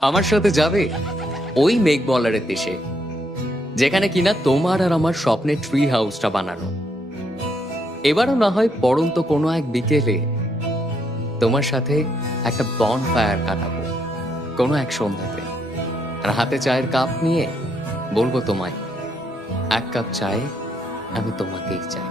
আমার সাথে যাবে ওই মেঘ বলারের দেশে, যেখানে কিনা তোমার আর আমার স্বপ্নের ট্রি হাউসটা বানানো। এবারও না হয় পড়ন্ত কোনো এক বিকেলে তোমার সাথে একটা বন ফায়ার কাটাবো কোনো এক সন্ধ্যাতে, আর হাতে চায়ের কাপ নিয়ে বলবো তোমায়, এক কাপ চায়ে আমি তোমাকেই চাই।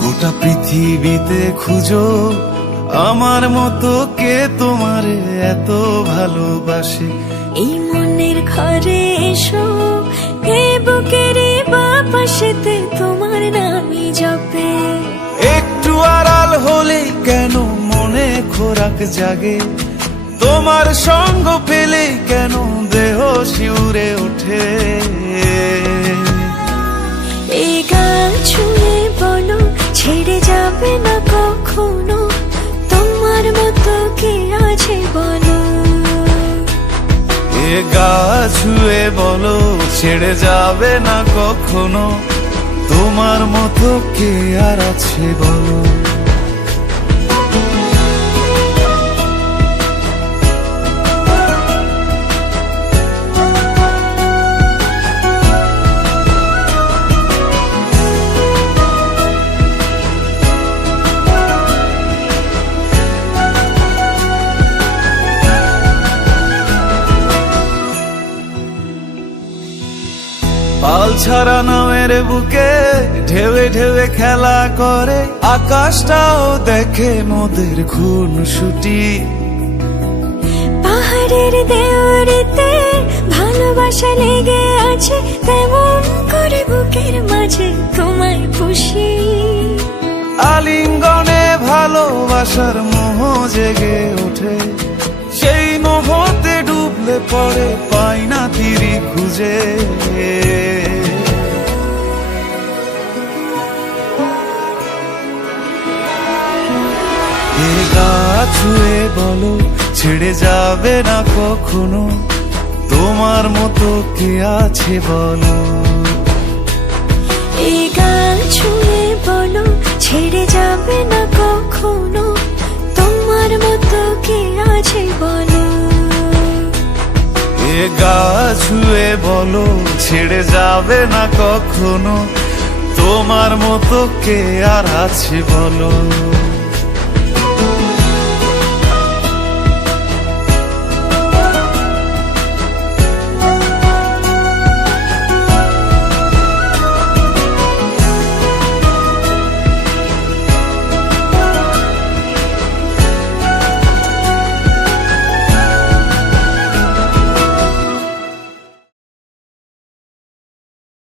গোটা পৃথিবীতে খুঁজো আমার মতো কে তোমারে এত ভালোবাসে। এই মনের ঘরে এসো, এই বুকের বাপাশেতে তোমার নামই জপে। একটু আড়াল হলে কেন মনে খোরাক জাগে, তোমার সঙ্গ পেলে কেন দেহ শিউরে ওঠে। এই গান ছুঁয়ে বলো ছেড়ে যাবে না কখনো, তোমার মতো কে আছে বলো। এ গা ছুঁয়ে বলো ছেড়ে যাবে না কখনো, তোমার মতো কে আর আছে বলো। পাল ছাড়া নামের বুকে ঢেউে ঢেউে খেলা করে, আকাশটাও দেখে মোদের খুনসুটি। পাহাড়ের দেওয়ারিতে ভালোবাসা লেগে আছে, তেমন করে বুকের মাঝে তোমায় খুশি। আলিঙ্গনে ভালোবাসার মোহ জেগে ওঠে, সেই মোহতে ডুবলে পরে পাই না তীরি খুঁজে। এ গা ছুঁয়ে বলো ছেড়ে যাবে না কখনো, তোমার মতো কে আছে বলো। এই গান ছুঁয়ে বলো ছেড়ে যাবে না কখনো, তোমার মতো কে আছে বলো। এ গা ছুঁয়ে বলো ছেড়ে যাবে না কখনো, তোমার মতো কে আর আছে বলো।